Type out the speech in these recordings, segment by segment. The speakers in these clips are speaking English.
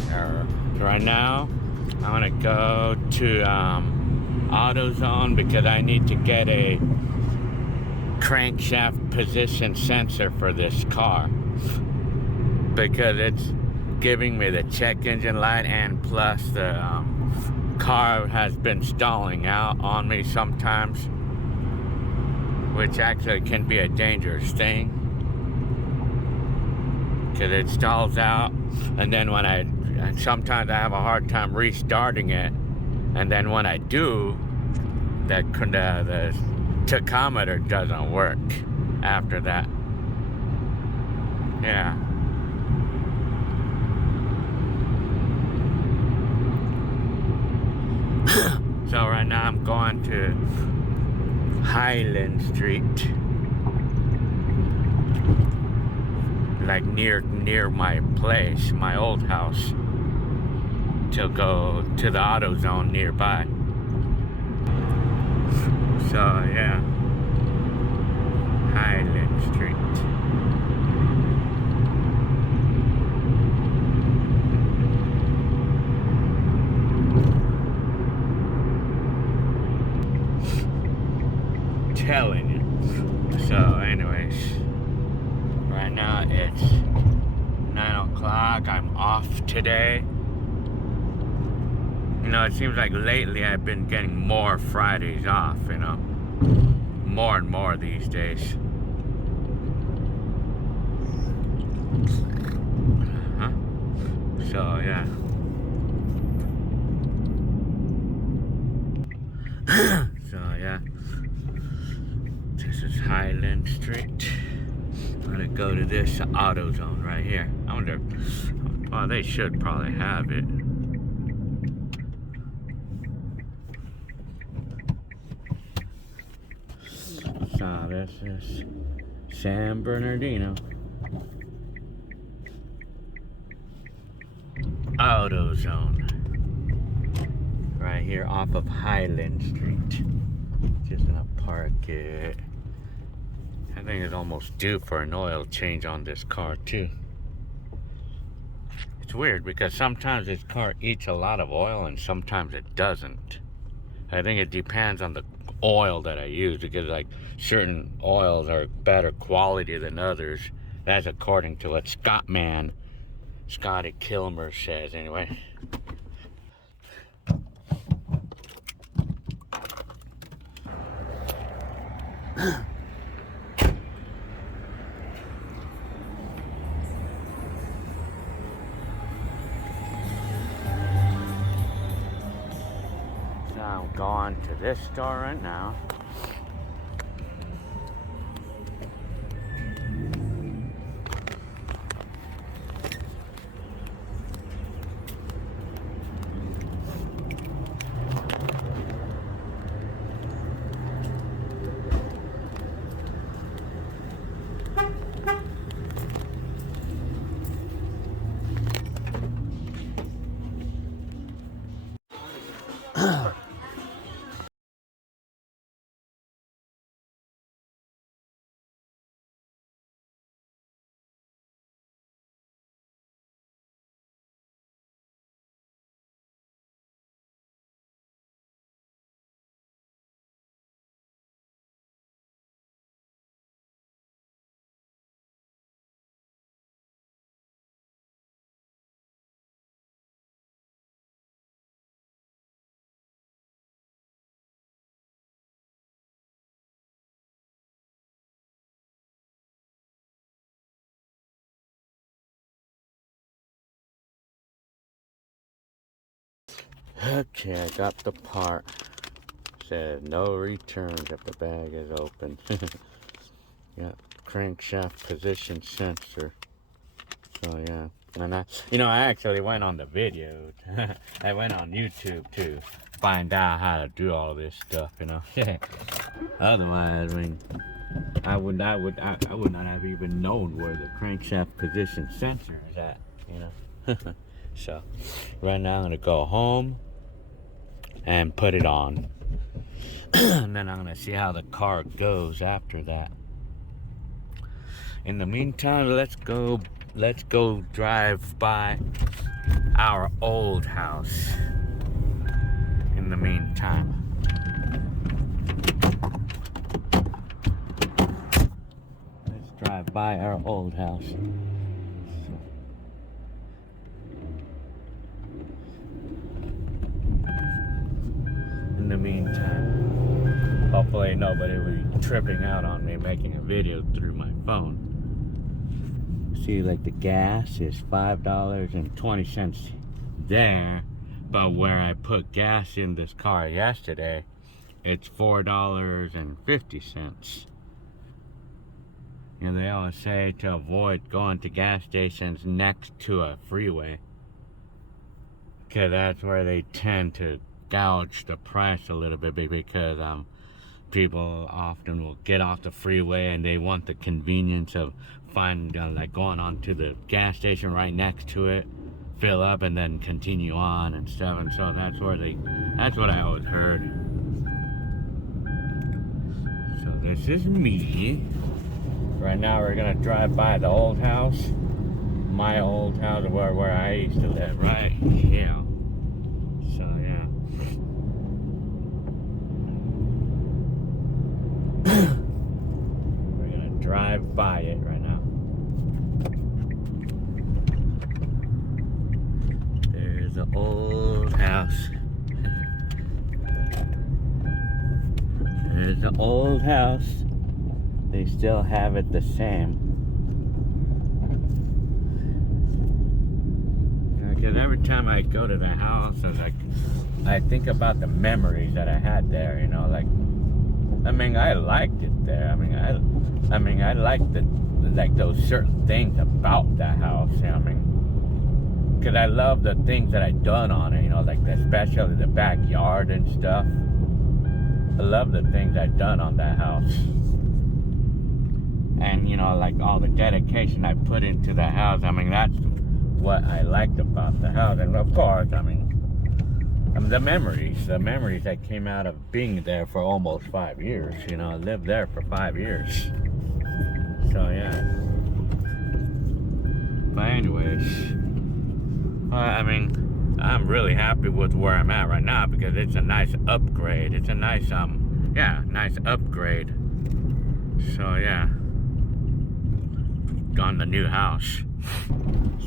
Okay, right now I'm gonna go to AutoZone because I need to get a crankshaft position sensor for this car because it's giving me the check engine light, and plus the car has been stalling out on me sometimes, which actually can be a dangerous thing because it stalls out, and then and sometimes I have a hard time restarting it, and then when I do, the tachometer doesn't work after that. Yeah. So right now I'm going to Highland Street, like near my place, my old house, to go to the AutoZone nearby. So yeah, Highland Street. Telling you. So anyways, right now it's 9 o'clock. I'm off today. You know, it seems like lately I've been getting more Fridays off, you know, more and more these days. So yeah. So yeah, this is Highland Street. I'm gonna go to this AutoZone right here. I wonder, oh, they should probably have it. So this is San Bernardino AutoZone right here off of Highland Street. Just gonna park it. I think it's almost due for an oil change on this car too. It's weird because sometimes this car eats a lot of oil and sometimes it doesn't. I think it depends on the oil that I use, because like certain oils are better quality than others. That's according to what Scotty Kilmer says anyway. So I'm going to this store right now. Okay, I got the part. Says no returns if the bag is open. Yeah, crankshaft position sensor. So yeah, and I actually went on the video. I went on YouTube to find out how to do all this stuff. You know, otherwise, I mean, I would not have even known where the crankshaft position sensor is at. You know. So right now I'm gonna go home and put it on. And then I'm gonna see how the car goes after that. In the meantime, let's go drive by our old house in the meantime. Let's drive by our old house. In the meantime, hopefully nobody will be tripping out on me making a video through my phone. See, like the gas is $5.20 there, but where I put gas in this car yesterday, it's $4.50. You know, they always say to avoid going to gas stations next to a freeway, because that's where they tend to gouge the price a little bit, because people often will get off the freeway and they want the convenience of like going on to the gas station right next to it, fill up, and then continue on and stuff. And so that's what I always heard. So this is me. Right now we're gonna drive by the old house, my old house, where I used to live, right here. So yeah. We're gonna drive by it right now. There's the old house. There's the old house. They still have it the same. Because every time I go to the house, I think about the memories that I had there. You know, like, I mean, I liked it there. I mean, I liked those certain things about that house. You know, I mean, because I love the things that I done on it. You know, like especially the backyard and stuff. I love the things I done on that house. And, you know, like all the dedication I put into the house, I mean, that's what I liked about the house. And of course, I mean the memories that came out of being there for almost 5 years. You know, I lived there for 5 years. So, yeah. But anyways, I mean, I'm really happy with where I'm at right now, because it's a nice upgrade. It's a nice, nice upgrade. So, yeah. On the new house.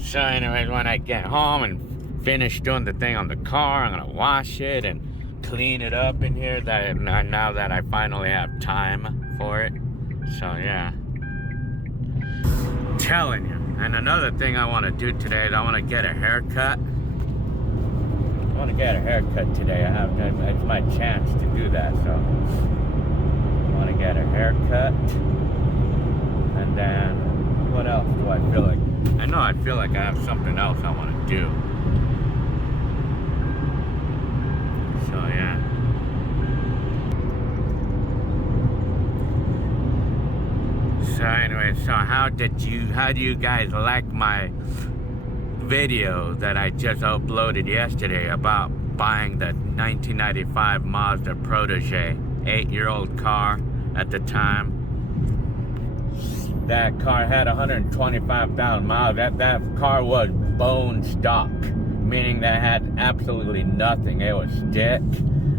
So anyways, when I get home and finish doing the thing on the car, I'm gonna wash it and clean it up in here, now that I finally have time for it. So yeah, telling you. And another thing I want to do today is I want to get a haircut. I want to get a haircut today. It's my chance to do that. So I want to get a haircut, and then what else do I feel like? I feel like I have something else I want to do. So yeah. So anyway, so how do you guys like my video that I just uploaded yesterday about buying the 1995 Mazda Protege, 8-year-old car at the time? That car had 125,000 miles. That car was bone stock, meaning that it had absolutely nothing. It was stick.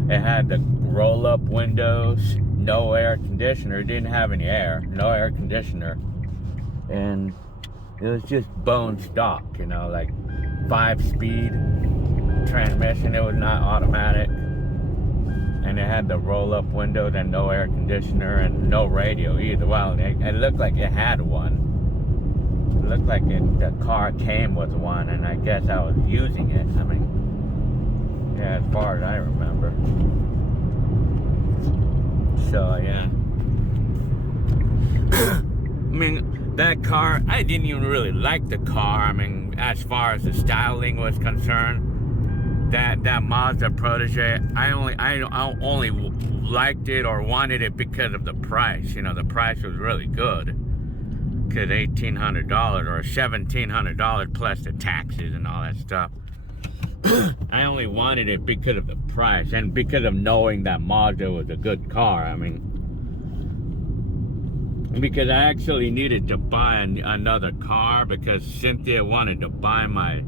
It had the roll-up windows, no air conditioner. It didn't have any air, no air conditioner, and it was just bone stock. You know, like 5-speed transmission. It was not automatic. And it had the roll-up windows and no air conditioner and no radio either. Well, it looked like it had one. It looked like the car came with one, and I guess I was using it. I mean, yeah, as far as I remember. So, yeah. I mean, that car, I didn't even really like the car. I mean, as far as the styling was concerned. That Mazda Protege, I only liked it or wanted it because of the price. You know, the price was really good. Because $1,800 or $1,700 plus the taxes and all that stuff. I only wanted it because of the price and because of knowing that Mazda was a good car. I mean, because I actually needed to buy another car because Cynthia wanted to buy my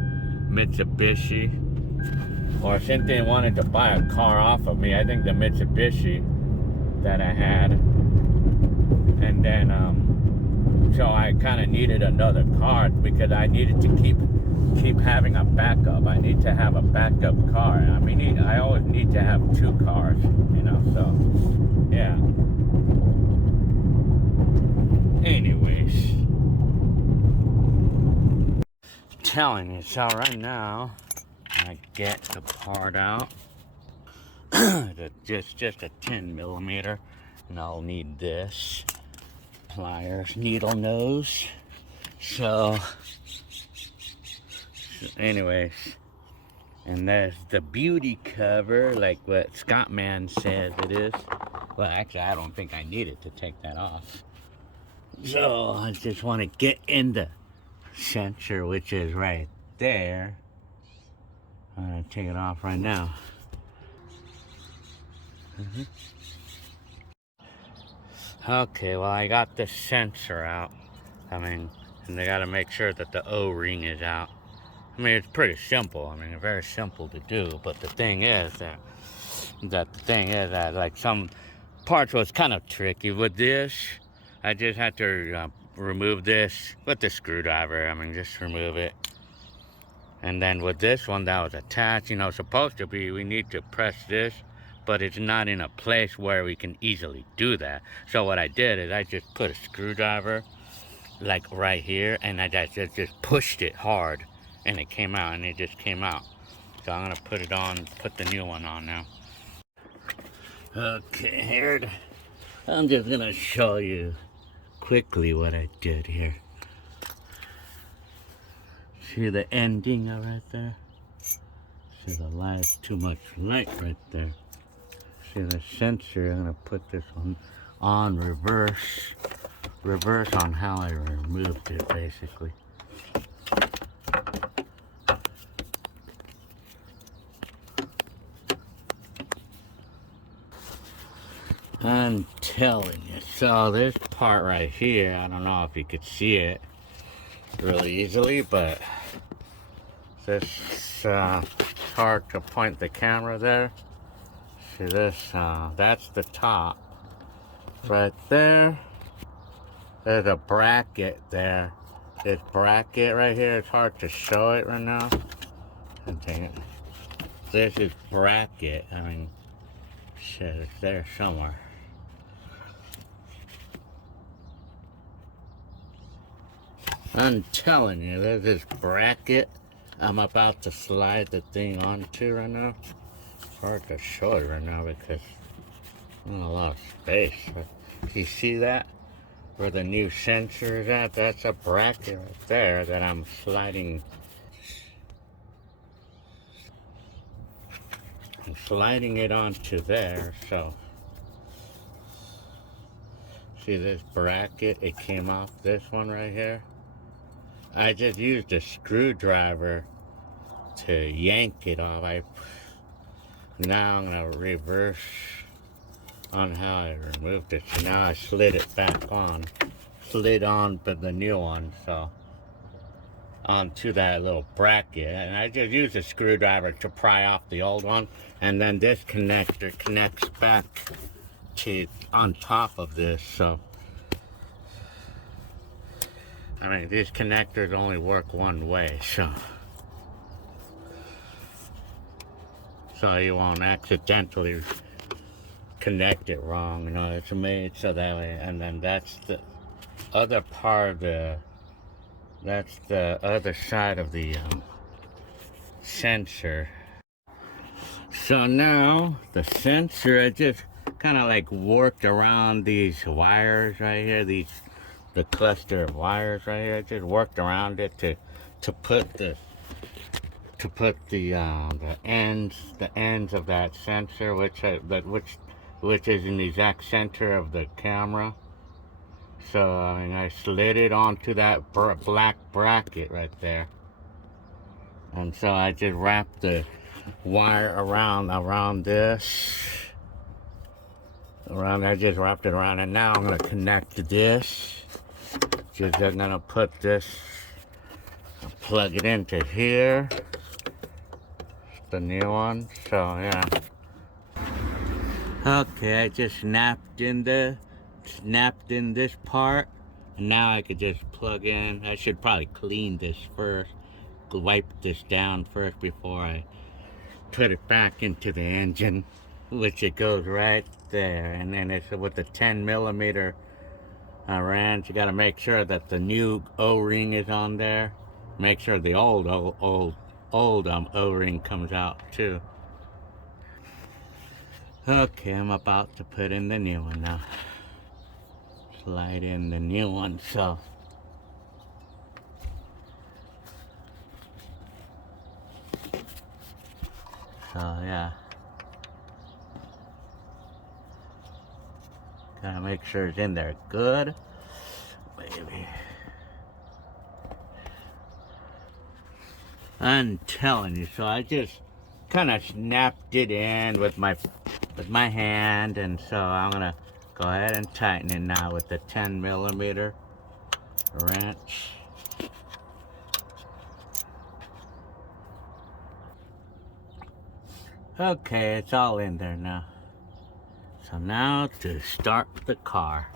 Mitsubishi. Or since they wanted to buy a car off of me, I think the Mitsubishi that I had. And then, so I kind of needed another car because I needed to keep having a backup. I need to have a backup car. I mean, I always need to have two cars, you know, so, yeah. Anyways. Telling you, so right now, I get the part out. just a 10mm, and I'll need this. Pliers, needle nose. So anyways, and there's the beauty cover, like what Scottman says it is. Well, actually, I don't think I needed to take that off. So I just want to get in the sensor, which is right there. I'm gonna take it off right now. Okay, well, I got the sensor out. I mean, and they gotta make sure that the O-ring is out. I mean, it's pretty simple. I mean, very simple to do. But the thing is that like some parts was kind of tricky with this. I just had to remove this with the screwdriver. I mean, just remove it. And then with this one that was attached, you know, supposed to be, we need to press this, but it's not in a place where we can easily do that. So what I did is I just put a screwdriver like right here, and I just pushed it hard, and it came out, and it just came out. So I'm gonna put it on, put the new one on now. Okay, here, I'm just gonna show you quickly what I did here. See the ending right there? See the light, too much light right there. See the sensor, I'm gonna put this one on reverse on how I removed it, basically. I'm telling you. So this part right here, I don't know if you could see it really easily, but this hard to point the camera there. See this, that's the top. Right there, there's a bracket there. This bracket right here, it's hard to show it right now. This is bracket, I mean, shit, it's there somewhere. I'm telling you, there's this bracket I'm about to slide the thing onto right now. It's hard to show it right now because there's not a lot of space. But you see that? Where the new sensor is at? That's a bracket right there that I'm sliding. I'm sliding it onto there, so. See this bracket? It came off this one right here. I just used a screwdriver to yank it off. Now I'm gonna reverse on how I removed it. So now I slid it back on. Slid on but the new one, so onto that little bracket. And I just used a screwdriver to pry off the old one. And then this connector connects back to on top of this, so. I mean, these connectors only work one way, so you won't accidentally connect it wrong, you know, it's made so that way. And then that's the other part of that's the other side of the sensor. So now, the sensor, I just kind of like worked around these wires right here, the cluster of wires right here. I just worked around it to put the ends of that sensor, which is in the exact center of the camera. So I mean, I slid it onto that black bracket right there, and so I just wrapped the wire around this. I just wrapped it around, and now I'm gonna connect this. Just I'm gonna put this, plug it into here. the new one. So yeah. Okay, I just snapped in this part. And now I could just plug in. I should probably clean this first. Wipe this down first before I put it back into the engine, which it goes right there. And then it's with the 10mm wrench. You got to make sure that the new O-ring is on there. Make sure the old O-ring comes out too. Okay, I'm about to put in the new one now. Slide in the new one. So yeah, gotta make sure it's in there good, baby. I'm telling you. So I just kind of snapped it in with my hand, and so I'm gonna go ahead and tighten it now with the 10mm wrench. Okay, it's all in there now. So now to start the car.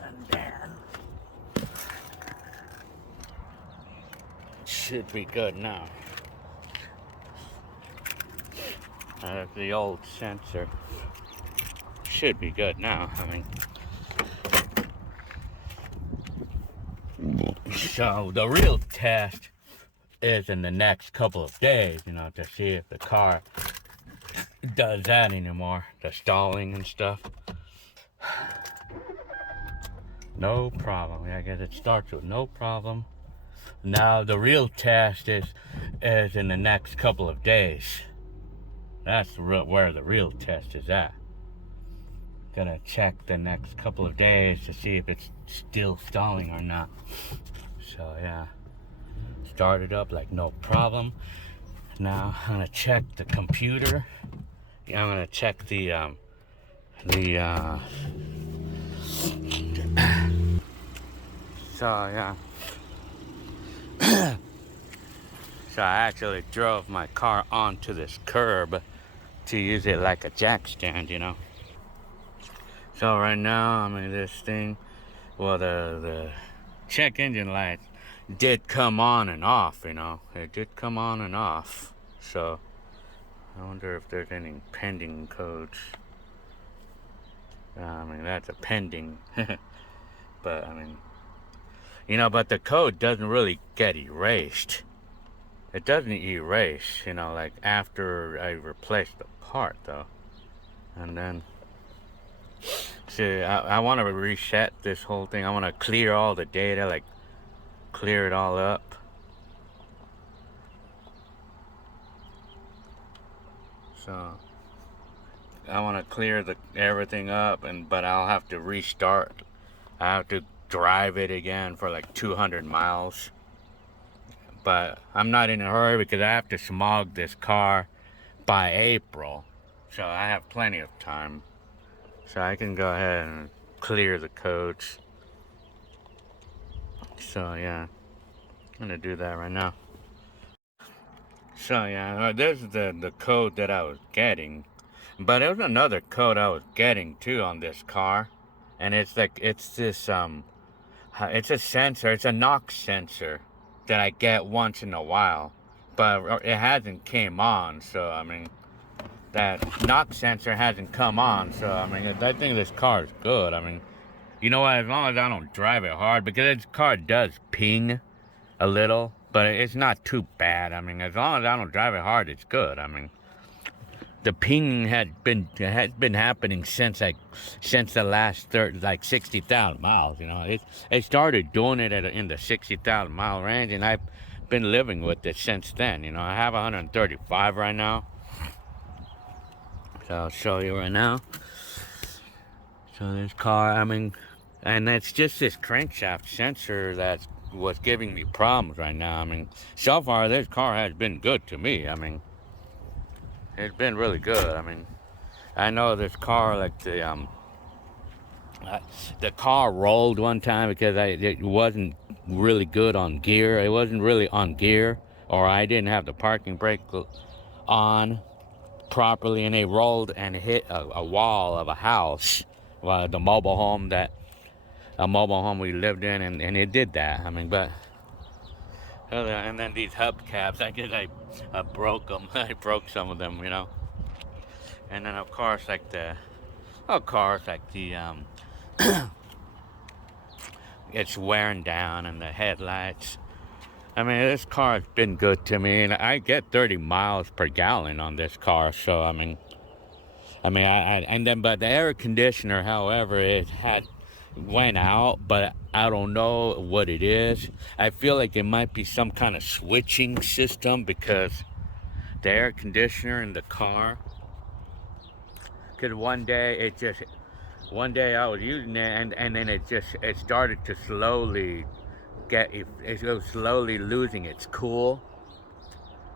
And there. Should be good now. The old sensor should be good now. I mean, so the real test is in the next couple of days, you know, to see if the car does that anymore, the stalling and stuff. No problem. I guess it starts with no problem. Now the real test is in the next couple of days. That's where the real test is at. Gonna check the next couple of days to see if it's still stalling or not. So yeah, started up like no problem. Now I'm gonna check the computer. I'm gonna check the so yeah. So I actually drove my car onto this curb to use it like a jack stand, you know. So right now, I mean, this thing, well, the check engine light did come on and off, you know. It did come on and off. So I wonder if there's any pending codes. I mean, that's a pending. But I mean, you know, but the code doesn't really get erased. It doesn't erase, you know, like after I replace the part though. And then, see, I want to reset this whole thing. I want to clear all the data, like clear it all up. So I want to clear everything up, but I'll have to restart. I have to drive it again for like 200 miles. But I'm not in a hurry because I have to smog this car by April. So I have plenty of time. So I can go ahead and clear the codes. So yeah, I'm gonna do that right now. So yeah, this is the code that I was getting. But there was another code I was getting too on this car. And it's like, it's this, it's a sensor, it's a NOx sensor that I get once in a while, but it hasn't came on. So I mean, that NOx sensor hasn't come on. So I mean, I think this car is good. I mean, you know what, as long as I don't drive it hard, because this car does ping a little, but it's not too bad. I mean, as long as I don't drive it hard, it's good. I mean, the pinging has been happening since the last 60,000 miles. You know, it started doing it in the 60,000 mile range, and I've been living with it since then. You know, I have 135 right now. So I'll show you right now. So this car, I mean, and it's just this crankshaft sensor that was giving me problems right now. I mean, so far this car has been good to me. I mean, it's been really good. I mean, I know this car, like the car rolled one time because it wasn't really good on gear. It wasn't really on gear. or I didn't have the parking brake on properly, and they rolled and hit a wall of a house, the mobile home we lived in, and it did that. I mean, but and then these hubcaps, I guess I broke them. I broke some of them, you know. And then of course like the it's wearing down, and the headlights. I mean, this car has been good to me, and I get 30 miles per gallon on this car. So I mean, but the air conditioner, however, it went out, but I don't know what it is. I feel like it might be some kind of switching system, because the air conditioner in the car. Because one day I was using it, and then it started to slowly it was slowly losing its cool.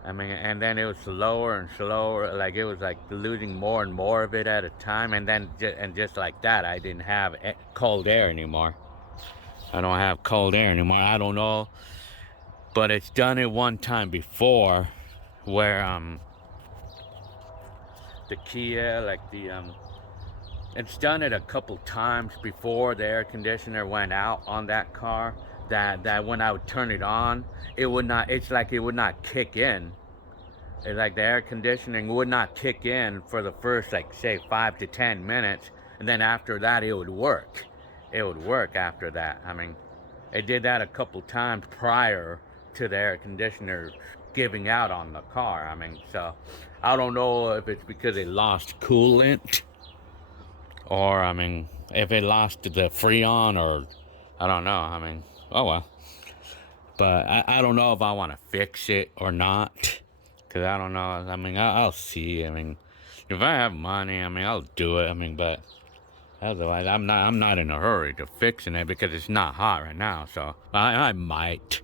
I mean, and then it was slower and slower, like it was like losing more and more of it at a time, and then just like that, I didn't have cold air anymore. I don't have cold air anymore. I don't know, but it's done it one time before, where the Kia, it's done it a couple times before the air conditioner went out on that car. That when I would turn it on, it would not. It's like it would not kick in. It's like the air conditioning would not kick in for the first, like, say 5 to 10 minutes, and then after that it would work. It would work after that. I mean, it did that a couple times prior to the air conditioner giving out on the car. I mean, so I don't know if it's because it lost coolant, or I mean, if it lost the Freon, or I don't know. I mean, oh well. But I don't know if I want to fix it or not, because I don't know. I mean, I'll see. I mean, if I have money, I mean, I'll do it. I mean, but otherwise, I'm not in a hurry to fixing it, because it's not hot right now. So I might.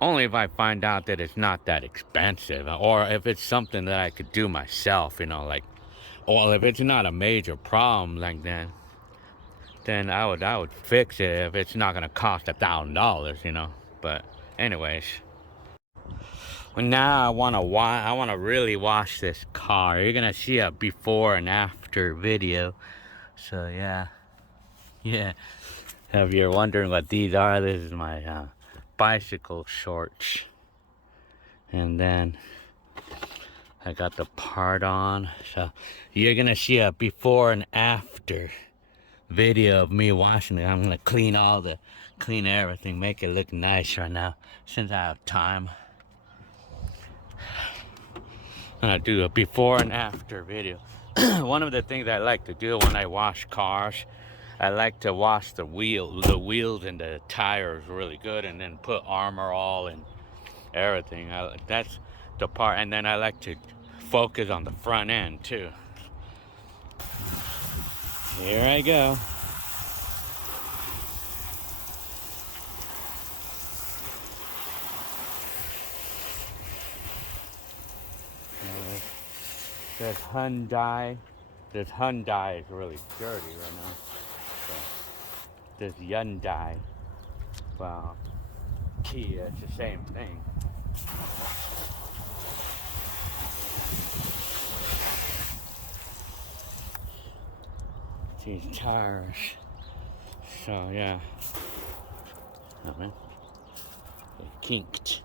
Only if I find out that it's not that expensive, or if it's something that I could do myself, you know, like, or if it's not a major problem, like that, then I would fix it if it's not gonna cost $1,000, you know. But anyways, well, now I wanna really wash this car. You're gonna see a before and after video. So yeah. If you're wondering what these are, this is my bicycle shorts, and then I got the part on. So you're gonna see a before and after video of me washing it. I'm gonna clean everything, make it look nice right now, since I have time. I'm gonna do a before and after video. One of the things I like to do when I wash cars, I like to wash the wheels and the tires really good, and then put Armor All and everything. That's the part. And then I like to focus on the front end too. Here I go. This Hyundai is really dirty right now. So, this Hyundai, well, Kia, it's the same thing. These tires. So yeah, I mean, they're kinked.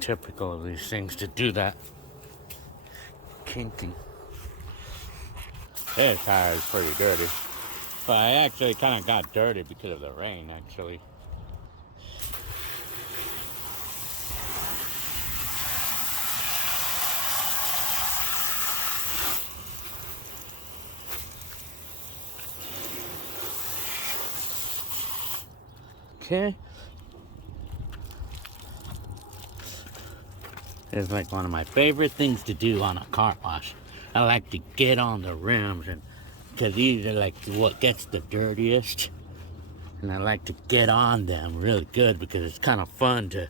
Typical of these things to do that. Kinking. This tire is pretty dirty. But I actually kind of got dirty because of the rain, actually. Okay. It's like one of my favorite things to do on a car wash. I like to get on the rims, and because these are like what gets the dirtiest, and I like to get on them really good because it's kind of fun to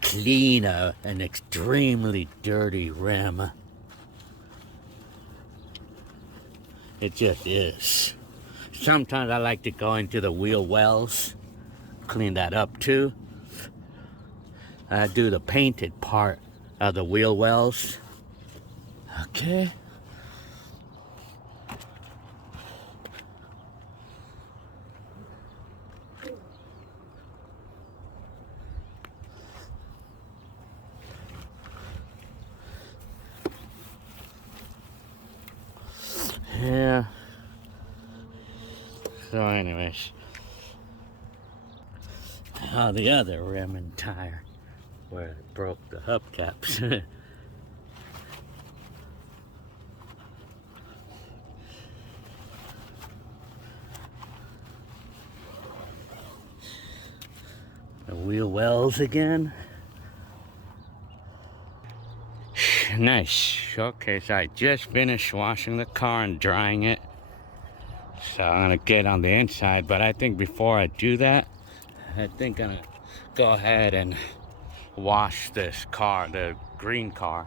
clean an extremely dirty rim. It just is. Sometimes I like to go into the wheel wells, clean that up too. I do the painted part of the wheel wells. Okay. Yeah. So anyways, the other rim and tire where it broke the hubcaps. The wheel wells again. Nice. Okay, so I just finished washing the car and drying it. So I'm gonna get on the inside, but I think before I do that, I think I'm gonna go ahead and wash this car, the green car.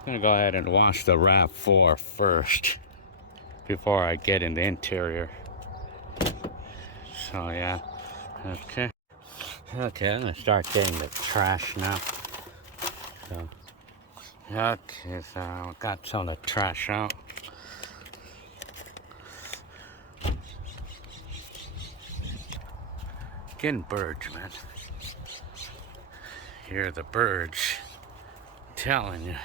I'm gonna go ahead and wash the RAV4 first before I get in the interior. So yeah, okay. Okay, I'm gonna start getting the trash now. So, okay, so I got some of the trash out. Getting birds, man. Hear the birds. I'm telling you.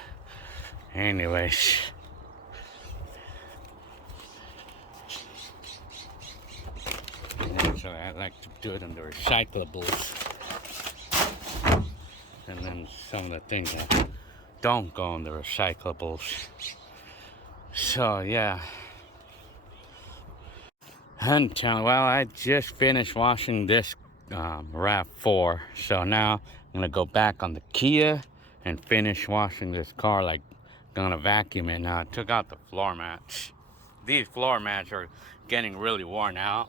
Anyways. Yeah, so I like to do it in the recyclables. And then some of the things that don't go in the recyclables. So yeah. Well, I just finished washing this RAV4. So now I'm gonna go back on the Kia and finish washing this car, like gonna vacuum it. Now I took out the floor mats. These floor mats are getting really worn out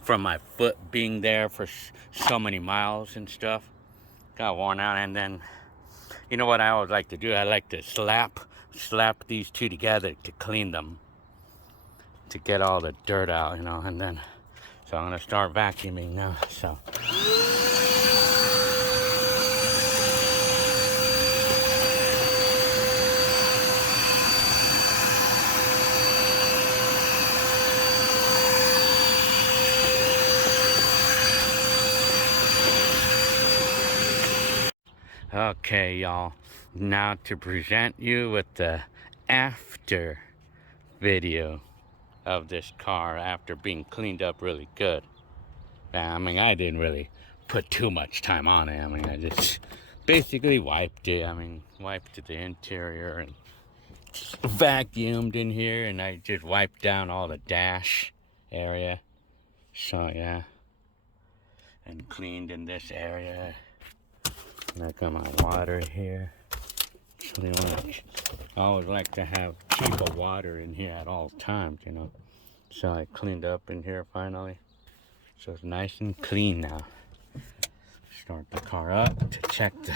from my foot being there for so many miles and stuff. Got worn out. And then, you know what I always like to do? I like to slap these two together to clean them, to get all the dirt out, you know. And then, so I'm gonna start vacuuming now. So okay, y'all, now to present you with the after video of this car after being cleaned up really good. I mean, I didn't really put too much time on it. I mean, I just basically wiped it. I mean, wiped the interior and vacuumed in here, and I just wiped down all the dash area. So yeah, and cleaned in this area. And I got my water here. I always like to have keep a water in here at all times, you know. So I cleaned up in here finally. So it's nice and clean now. Start the car up to check the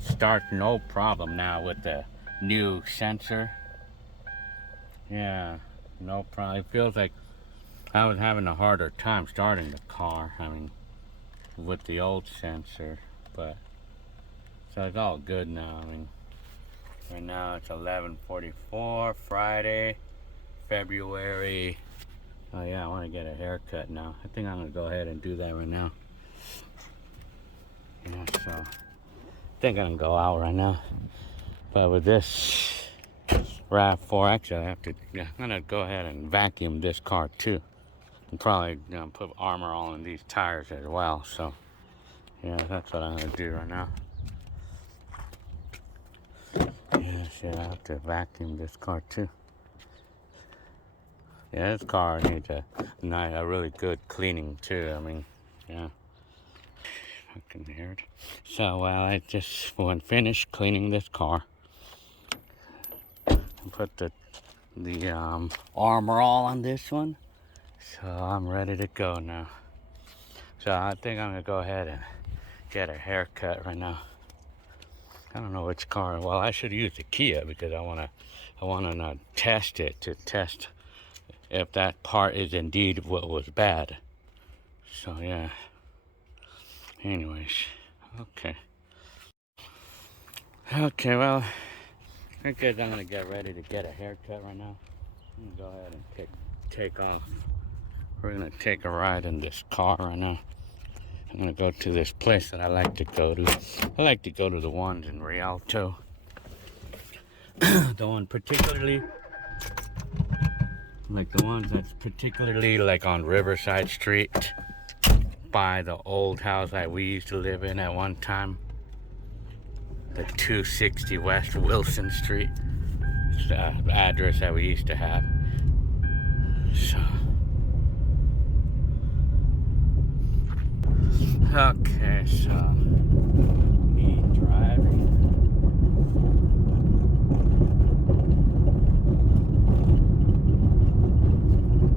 start, no problem now with the new sensor. Yeah, no problem. It feels like I was having a harder time starting the car, I mean, with the old sensor, but so it's all good now. I mean, right now it's 11:44, Friday, February. Oh yeah, I want to get a haircut now. I think I'm gonna go ahead and do that right now. Yeah, so I think I'm gonna go out right now. But with this RAV4, actually I'm gonna go ahead and vacuum this car too. And probably, you know, put armor all in these tires as well. So yeah, that's what I'm gonna do right now. Yes, yeah, I have to vacuum this car too. Yeah, this car needs a really good cleaning too. I mean, yeah. I can hear it. So, well, I just finished cleaning this car. Put the armor all on this one. So I'm ready to go now. So I think I'm gonna go ahead and get a haircut right now. I don't know which car. Well, I should use the Kia because I wanna test it, to test if that part is indeed what was bad. So yeah. Anyways, Okay. Okay, well, I guess I'm gonna get ready to get a haircut right now. I'm gonna go ahead and take off. We're gonna take a ride in this car right now. I'm gonna go to this place that I like to go to. I like to go to the ones in Rialto. The one particularly, like the ones that's particularly like on Riverside Street by the old house that we used to live in at one time. The 260 West Wilson Street. It's the address that we used to have. So, okay, so me driving.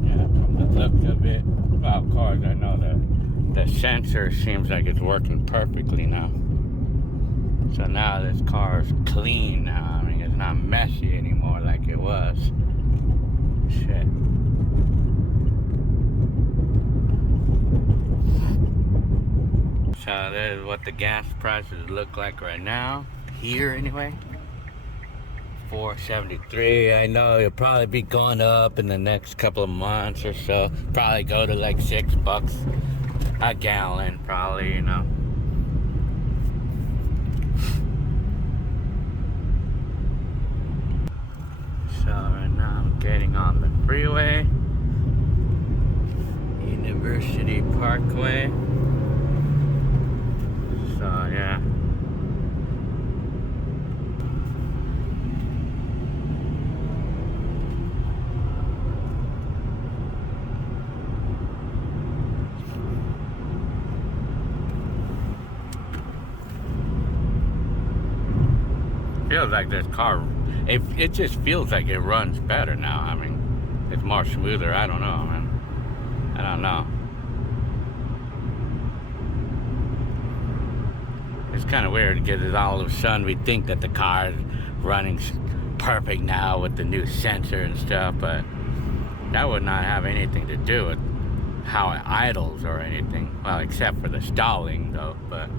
Yeah, from the look of it, well, of course, I know the sensor seems like it's working perfectly now. So now this car is clean now. I mean, it's not messy anymore like it was. Shit. So this is what the gas prices look like right now. Here anyway. $4.73. I know it'll probably be going up in the next couple of months or so. Probably go to like $6 a gallon, probably, you know. So right now I'm getting on the freeway, University Parkway. So yeah. Feels like this car, it just feels like it runs better now. I mean, it's more smoother. I don't know, man. I don't know. It's kind of weird because all of a sudden we think that the car is running perfect now with the new sensor and stuff, but that would not have anything to do with how it idles or anything. Well, except for the stalling though, but.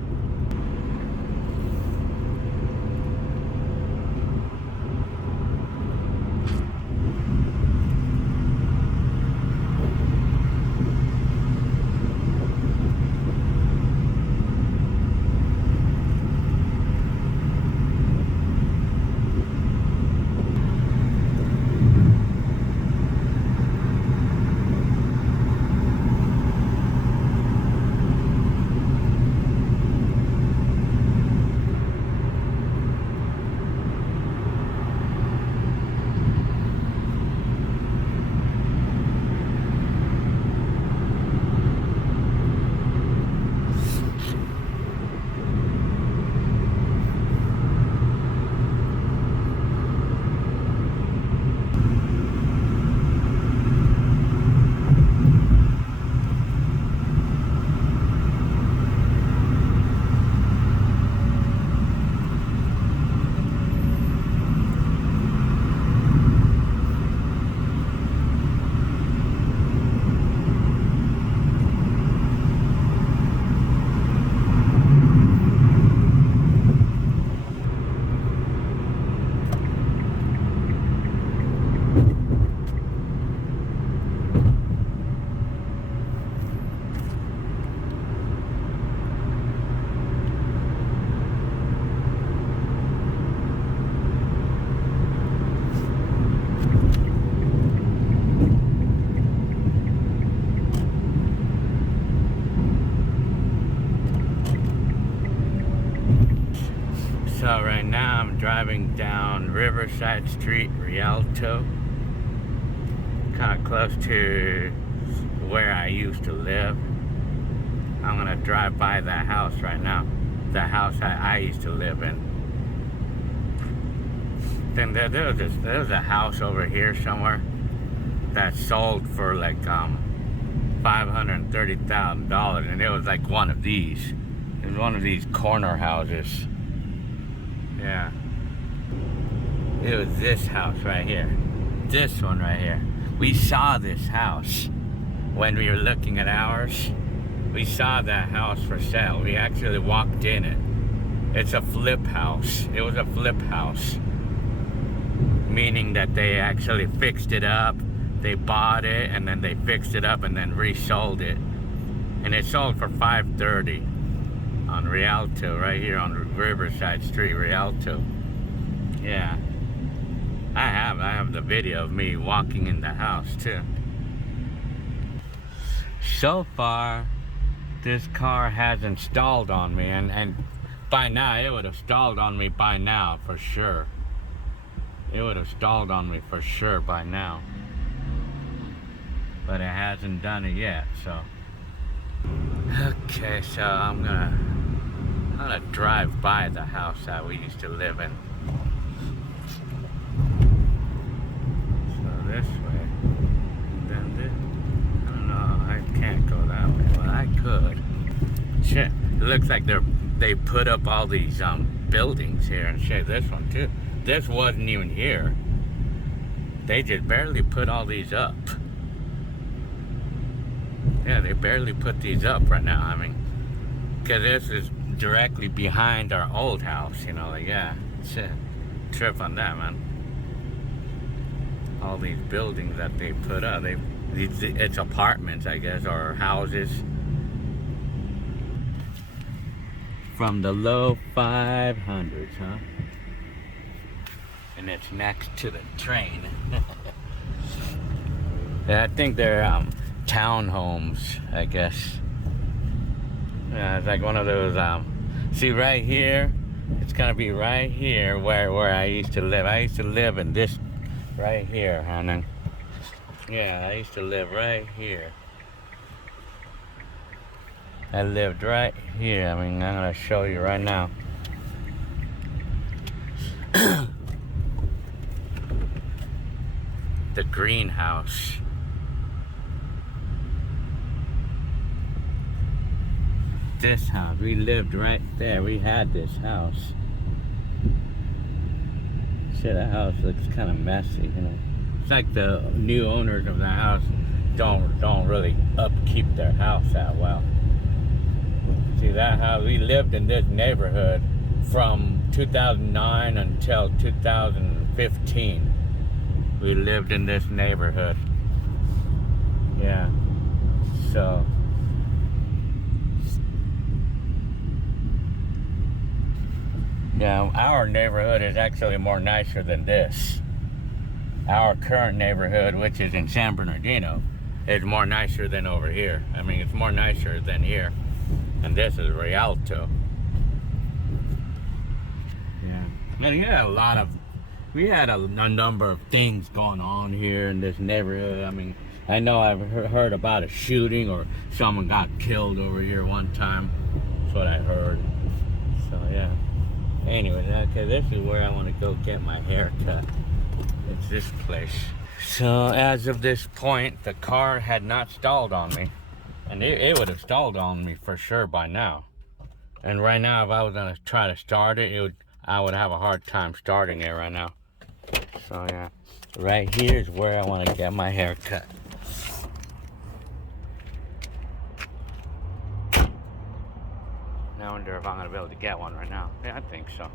So right now I'm driving down Riverside Street, Rialto. Kind of close to where I used to live. I'm gonna drive by that house right now. The house I used to live in. Then there was a house over here somewhere that sold for like $530,000, and it was like one of these. It was one of these corner houses. Yeah. It was this house right here. This one right here. We saw this house when we were looking at ours. we saw that house for sale. We actually walked in it. It's a flip house. It was a flip house, meaning that they actually fixed it up. They bought it and then they fixed it up and then resold it. And it sold for $530 on Rialto, right here on Riverside Street, Rialto. Yeah, I have the video of me walking in the house too. So far, this car hasn't stalled on me, and by now it would have stalled on me by now for sure. It would have stalled on me for sure by now, but it hasn't done it yet. So okay, so I'm gonna drive by the house that we used to live in. So this way, then this. I don't know. I can't go that way. Well, I could. Shit, it looks like they put up all these buildings here and shit. This one too. This wasn't even here. They just barely put all these up. Yeah, they barely put these up right now. I mean, because this is directly behind our old house, you know, like, yeah, shit. Trip on that, man. All these buildings that they put up, it's apartments, I guess, or houses. From the low 500s, huh? And it's next to the train. Yeah, I think they're townhomes, I guess. Yeah, it's like one of those, see right here, it's gonna be right here where I used to live. I used to live in this, right here, and then, yeah, I used to live right here. I lived right here. I mean, I'm gonna show you right now. The greenhouse. This house, we lived right there. We had this house. Shit, that house looks kind of messy, you know. It's like the new owners of the house don't really upkeep their house that well. See that house, we lived in this neighborhood from 2009 until 2015. We lived in this neighborhood. Yeah. So yeah, our neighborhood is actually more nicer than this. Our current neighborhood, which is in San Bernardino, is more nicer than over here. I mean, it's more nicer than here. And this is Rialto. Yeah. And we had a number of things going on here in this neighborhood. I mean, I know I've heard about a shooting or someone got killed over here one time. That's what I heard. So, yeah. Anyway, okay, this is where I want to go get my hair cut. It's this place. So, as of this point, the car had not stalled on me. And it would have stalled on me for sure by now. And right now, if I was gonna try to start it, I would have a hard time starting it right now. So yeah, right here is where I want to get my hair cut. Now I wonder if I'm gonna be able to get one right now. Yeah, I think so.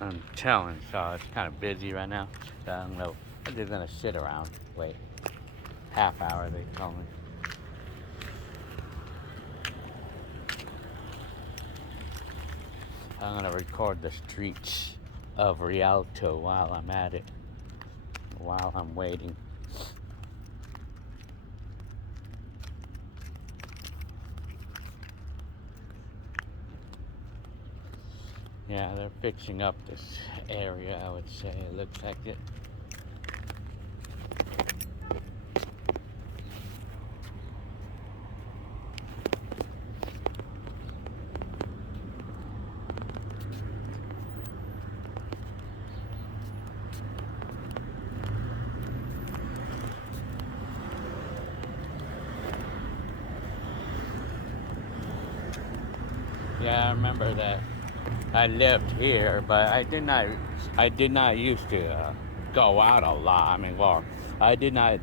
I'm telling, so it's kind of busy right now. So I don't know. I'm just gonna sit around, wait. Half hour, they told me. I'm gonna record the streets of Rialto while I'm at it, while I'm waiting. Yeah, they're fixing up this area, I would say. It looks like it. Yeah, I remember that. I lived here, but I did not used to go out a lot. I mean, well, I did not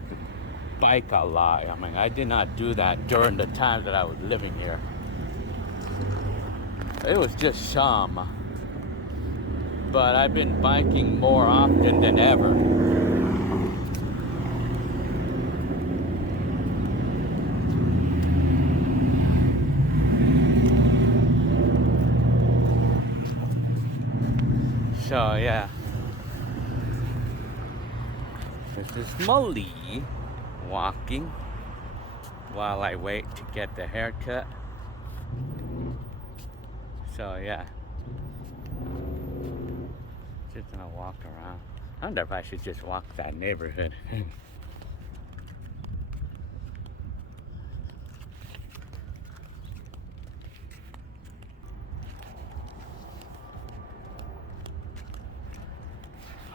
bike a lot. I mean, I did not do that during the time that I was living here. It was just some, but I've been biking more often than ever. So yeah, this is Molly walking while I wait to get the haircut. So yeah, just gonna walk around. I wonder if I should just walk that neighborhood.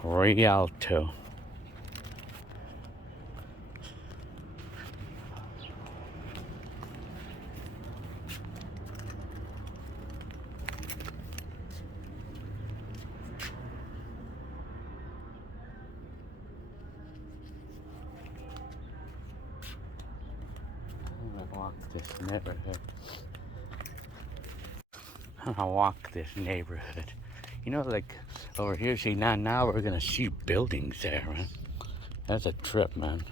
Rialto. I'm gonna walk this neighborhood. I'm gonna walk this neighborhood. You know, like over here, see, now we're gonna see buildings there, man. That's a trip, man.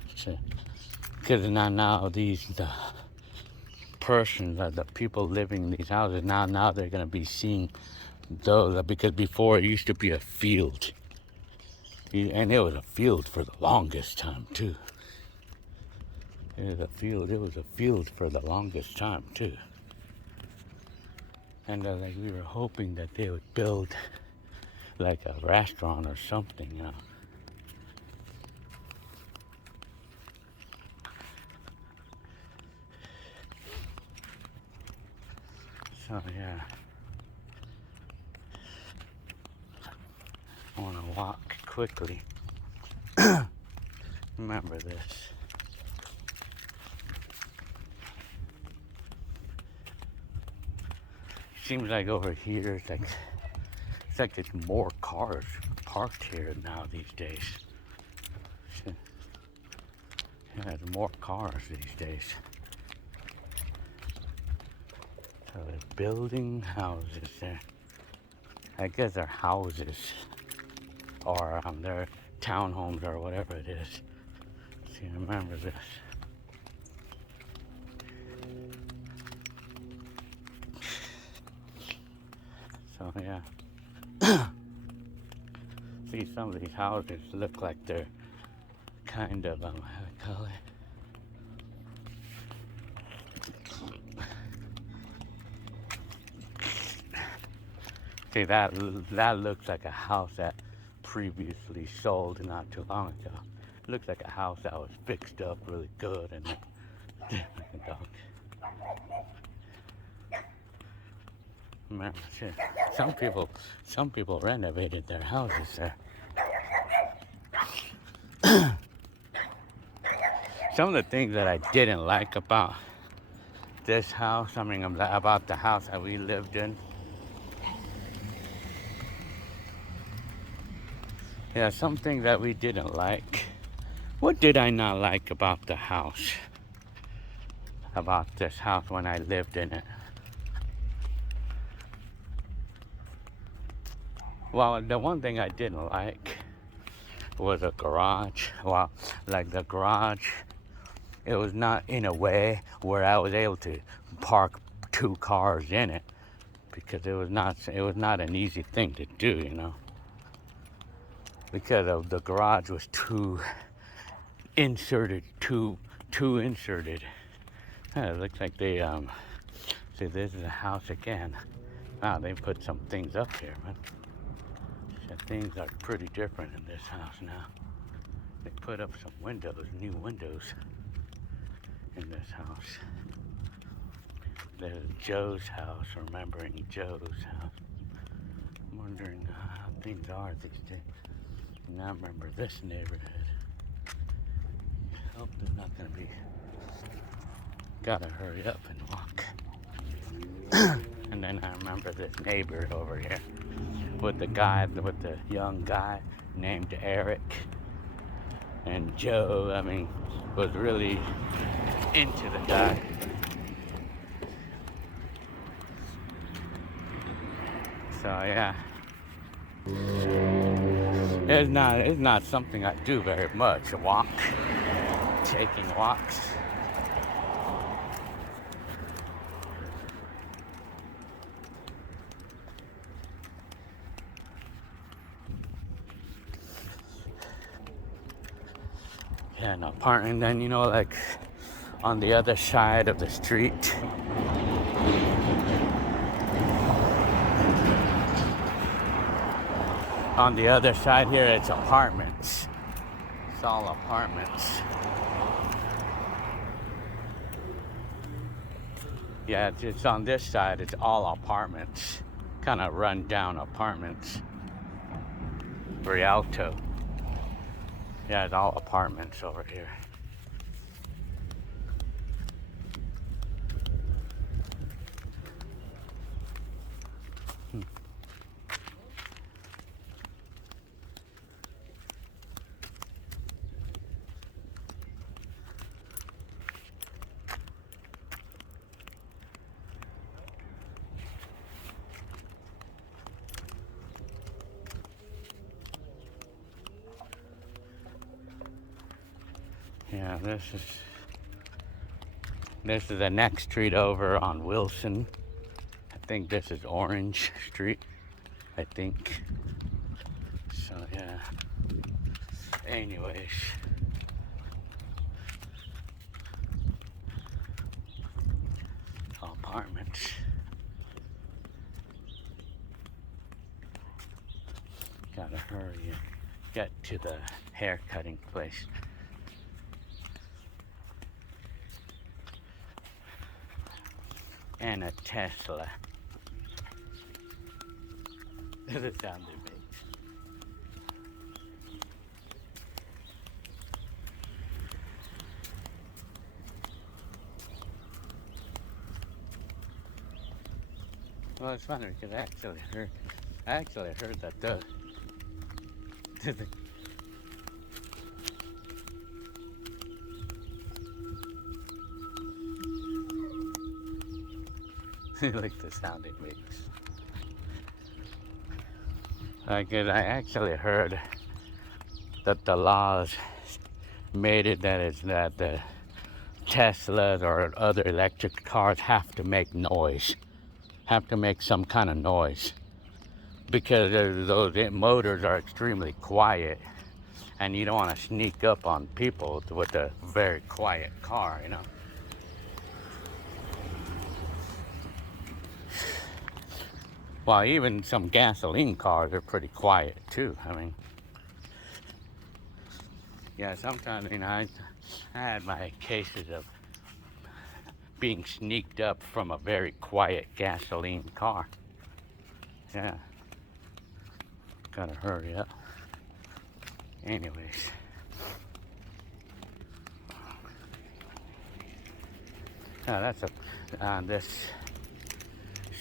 Because now the persons, the people living in these houses, now they're gonna be seeing those, because before it used to be a field. And it was a field for the longest time too. It was a field for the longest time too. And like we were hoping that they would build like a restaurant or something, you know. So yeah, I want to walk quickly. Remember this. Seems like over here, it's like there's more cars parked here now these days. Yeah, there's more cars these days. So they're building houses there. I guess they're houses, or they're townhomes or whatever it is. See, remember this. So yeah. See, some of these houses look like they're kind of, how do I call it? See, that looks like a house that previously sold not too long ago. It looks like a house that was fixed up really good and remember, shit, some people renovated their houses there. Some of the things that I didn't like about this house, I mean, about the house that we lived in. Yeah, some things that we didn't like. What did I not like about the house? About this house when I lived in it? Well, the one thing I didn't like was a garage. Well, like the garage, it was not in a way where I was able to park 2 cars in it, because it was not an easy thing to do, you know. Because of the garage was too inserted. Yeah, it looks like they see, this is a house again. Wow, they put some things up here, man. Things are pretty different in this house now. They put up some windows, new windows in this house. There's Joe's house, remembering Joe's house. I'm wondering how things are these days. And I remember this neighborhood. I hope there's not gonna be. Gotta hurry up and walk. And then I remember this neighbor over here with the young guy named Eric and Joe. I mean, was really into the guy. So yeah, it's not something I do very much. Taking walks. Yeah, no parking. Then like on the other side of the street. On the other side here, it's apartments. It's all apartments. Yeah, it's on this side, it's all apartments. Kind of run down apartments. Rialto. Yeah, it's all apartments over here. Yeah, this is the next street over on Wilson. I think this is Orange Street. I think. So yeah. Anyways. Apartments. Gotta hurry and get to the hair cutting place. And a Tesla. The sound it makes. Well, it's funny because I actually heard that the like the sound it makes. I actually heard that the laws made it that the Teslas or other electric cars have to make noise, have to make some kind of noise, because those motors are extremely quiet, and you don't want to sneak up on people with a very quiet car, Well, even some gasoline cars are pretty quiet too. I mean, yeah, sometimes I had my cases of being sneaked up from a very quiet gasoline car. Yeah, gotta hurry up. Anyways, that's this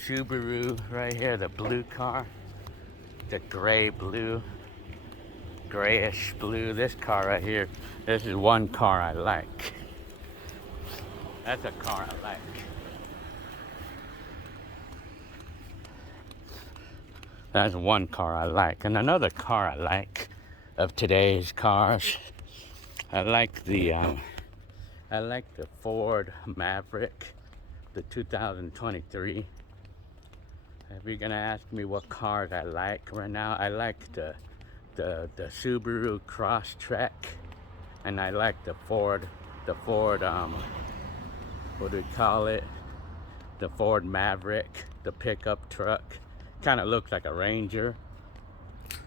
Subaru right here, the blue car, the grayish blue. This car right here, this is one car I like. That's a car I like. That's one car I like. And another car I like of today's cars, I like the Ford Maverick, the 2023. If you're gonna ask me what cars I like right now, I like the Subaru Crosstrek, and I like the Ford what do we call it? The Ford Maverick, the pickup truck. Kind of looks like a Ranger,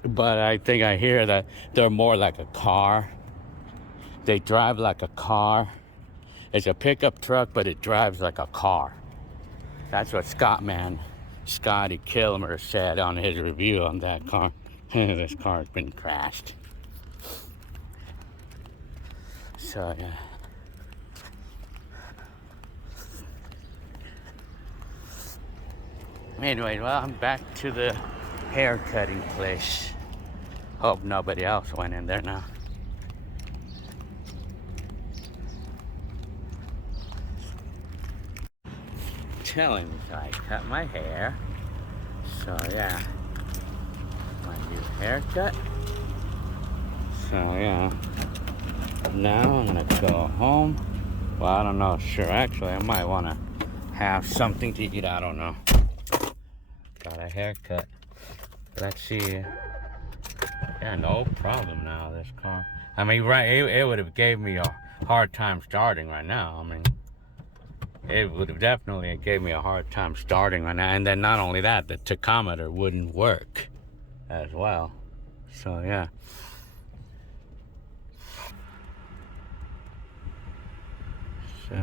but I think I hear that they're more like a car. They drive like a car. It's a pickup truck, but it drives like a car. That's what Scotty Kilmer said on his review on that car. This car's been crashed. So yeah. Anyway, well, I'm back to the hair cutting place. Hope nobody else went in there now. Telling me I cut my hair. So yeah, my new haircut. So yeah, now I'm gonna go home. Well, I don't know, sure, actually I might wanna have something to eat, I don't know. Got a haircut. Let's see. Yeah, no problem now, this car. I mean, right, it would have gave me a hard time starting right now. I mean, it would have definitely gave me a hard time starting right now. And then not only that, the tachometer wouldn't work as well. So, yeah. So,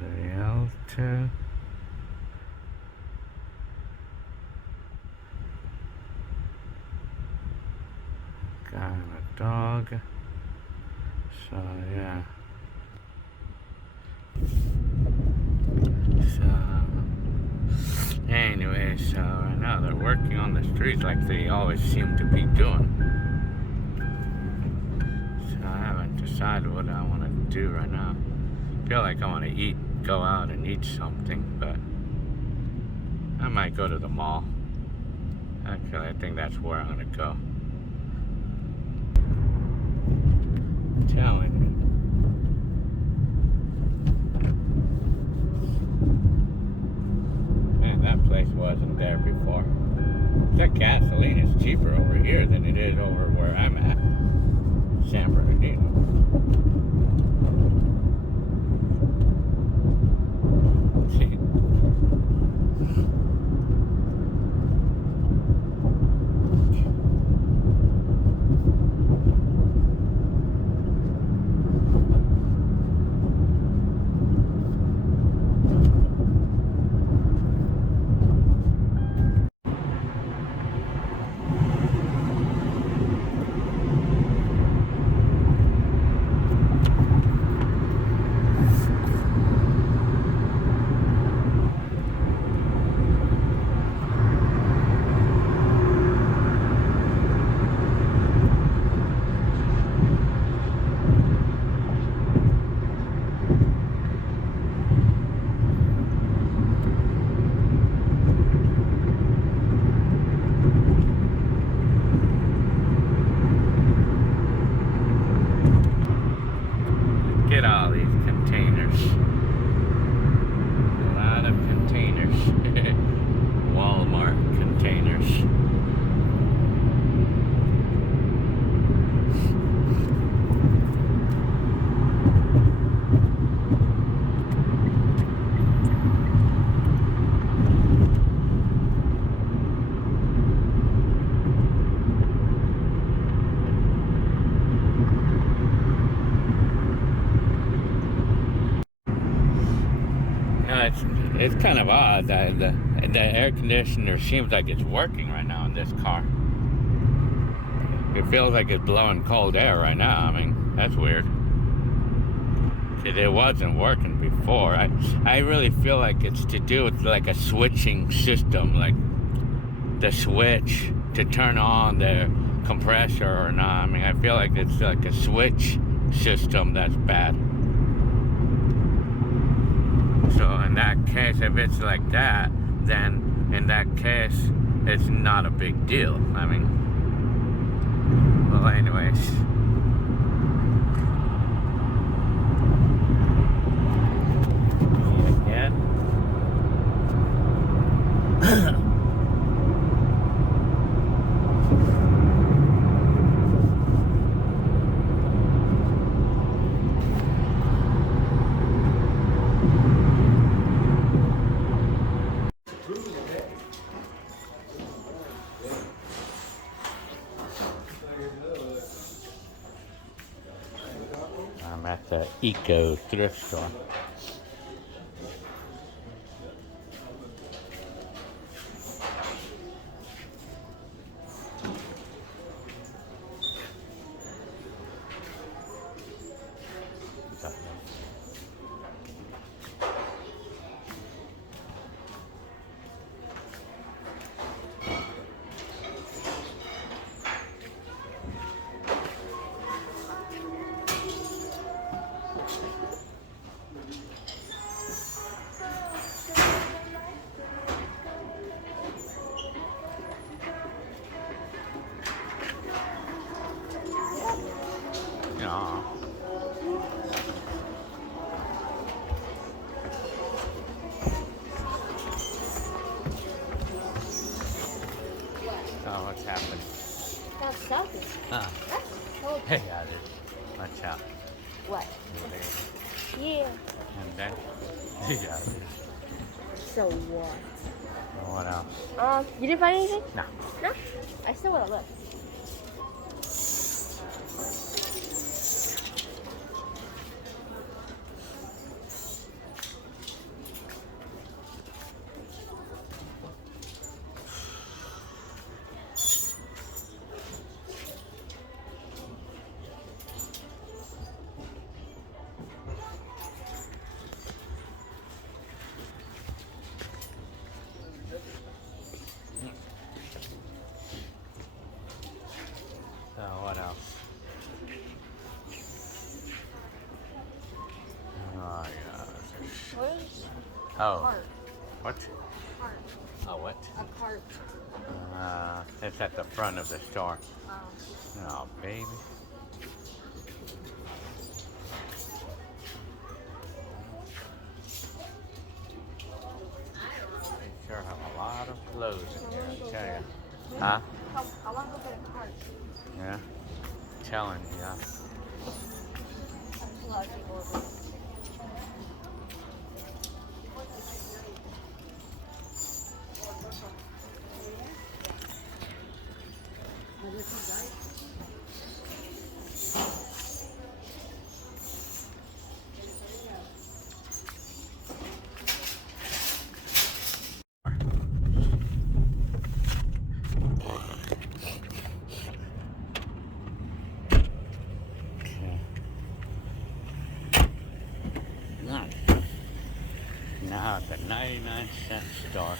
Rialto. Got a dog. So, yeah. So, anyway, so right now they're working on the streets like they always seem to be doing. So I haven't decided what I want to do right now. I feel like I want to go out and eat something, but I might go to the mall. Actually, I think that's where I'm gonna go. I'm telling you. Man, that place wasn't there before. That gasoline is cheaper over here than it is over where I'm at, San Bernardino. Get all these containers. A lot of containers. Walmart containers. It's kind of odd that the air conditioner seems like it's working right now in this car. It feels like it's blowing cold air right now. I mean, that's weird. It wasn't working before. I really feel like it's to do with like a switching system, like the switch to turn on the compressor or not. I mean, I feel like it's like a switch system that's bad. So in that case, if it's like that, then in that case, it's not a big deal. I mean, well, anyways. Again. I'm at the Eco Thrift store. Aw. Oh, what's happening? That's something. Huh. That's cold. Hey, yeah, it is. Watch out. What? Over there. Yeah. And then, yeah, it is. So what? What else? You didn't find anything? No. No? I still want to look. So what else? Oh yeah. Where's a Oh. cart? What? Cart. Oh what? A cart. It's at the front of the store. Oh. Oh baby. Sure have a lot of clothes in here, I tell you. Huh? I want to go get a cart. Yeah. Telling you, yeah. There's a lot of people over there. Now at the 99-cent store.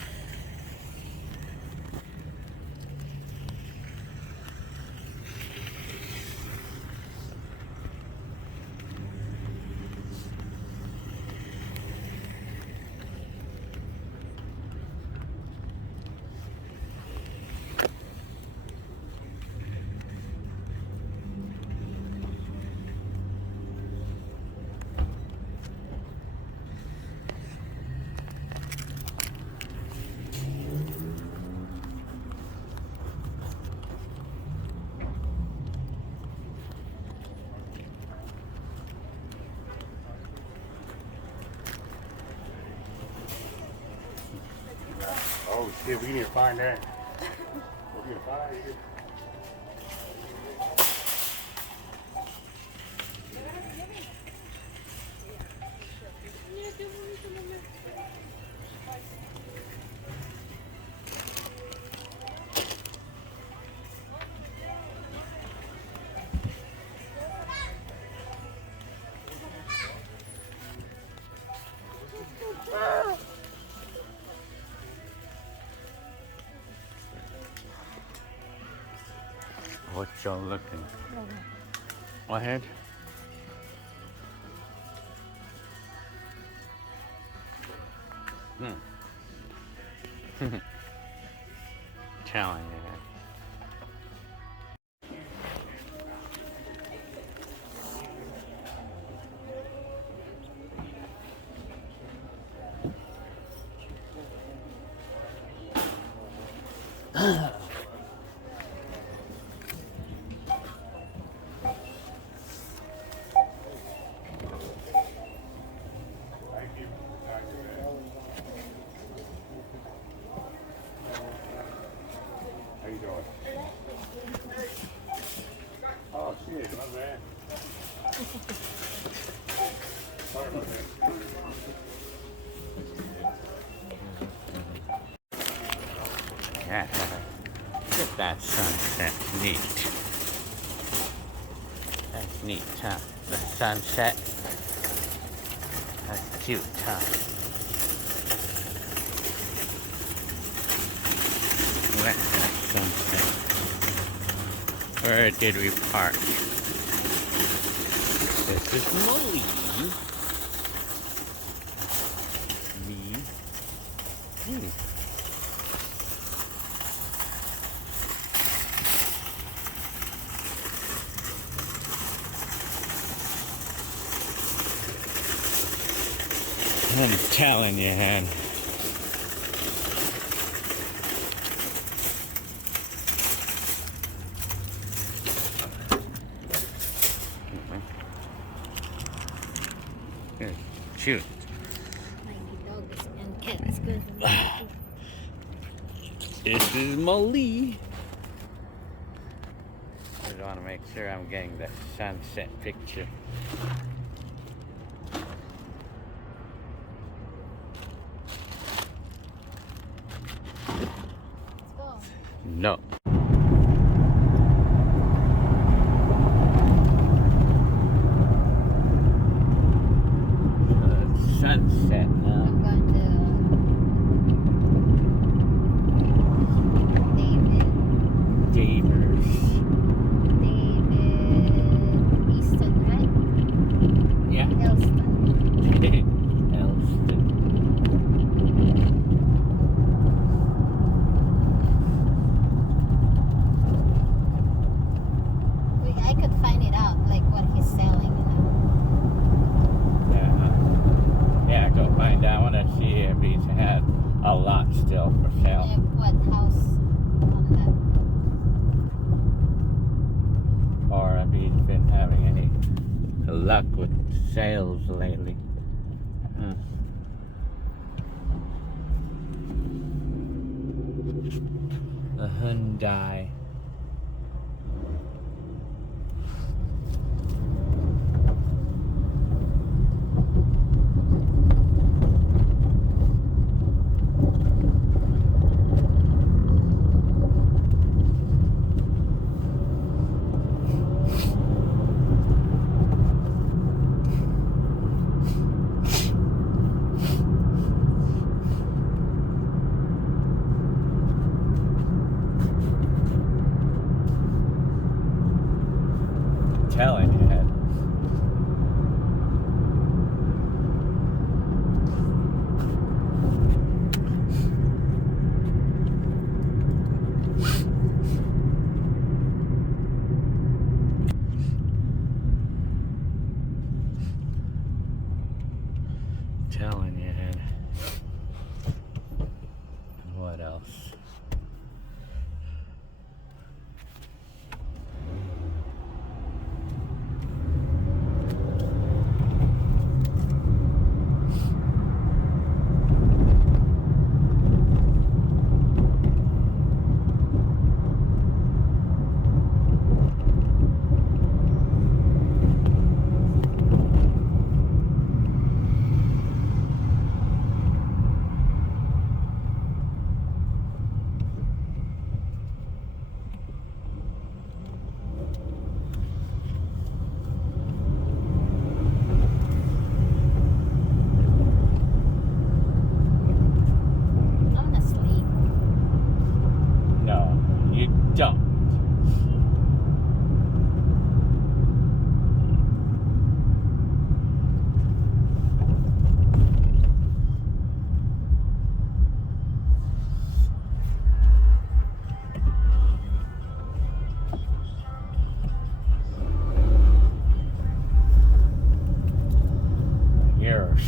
Oh shit, we need to find that. We need to find it. What y'all looking? Go ahead. Telling you that. Thank you. How you doing? Oh shit, my bad. Sorry about that. Yeah. Look at that sunset. Neat. That's neat, huh? The sunset. That's cute, huh? Look at that sunset. Where did we park? This is Molly. Me. I'm telling you, man. Here, shoot. Dogs and cats good. This is Molly. I just want to make sure I'm getting the sunset picture. Let's go. No. Sunset now. I'm going to David Easton, right? Yeah. Elston. Elston. I could find it out, like what he's selling, Yeah, go find out. I want to see if he's had a lot still for sale. What house on Or if he's been having any luck with sales lately. A Hyundai. Telling you that. Telling you that. What else? I'm gonna sleep. No, you don't. Yours.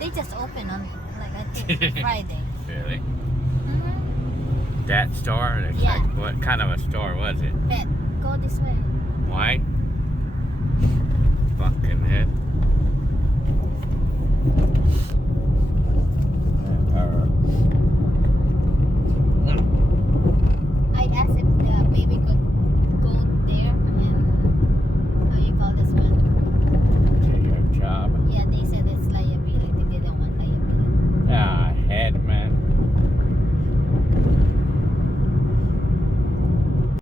They just opened on, like, I think Friday. Really? Mm-hmm. That store? It's Yeah. Like, what kind of a store was it? Bet, go this way. Why? Fucking head.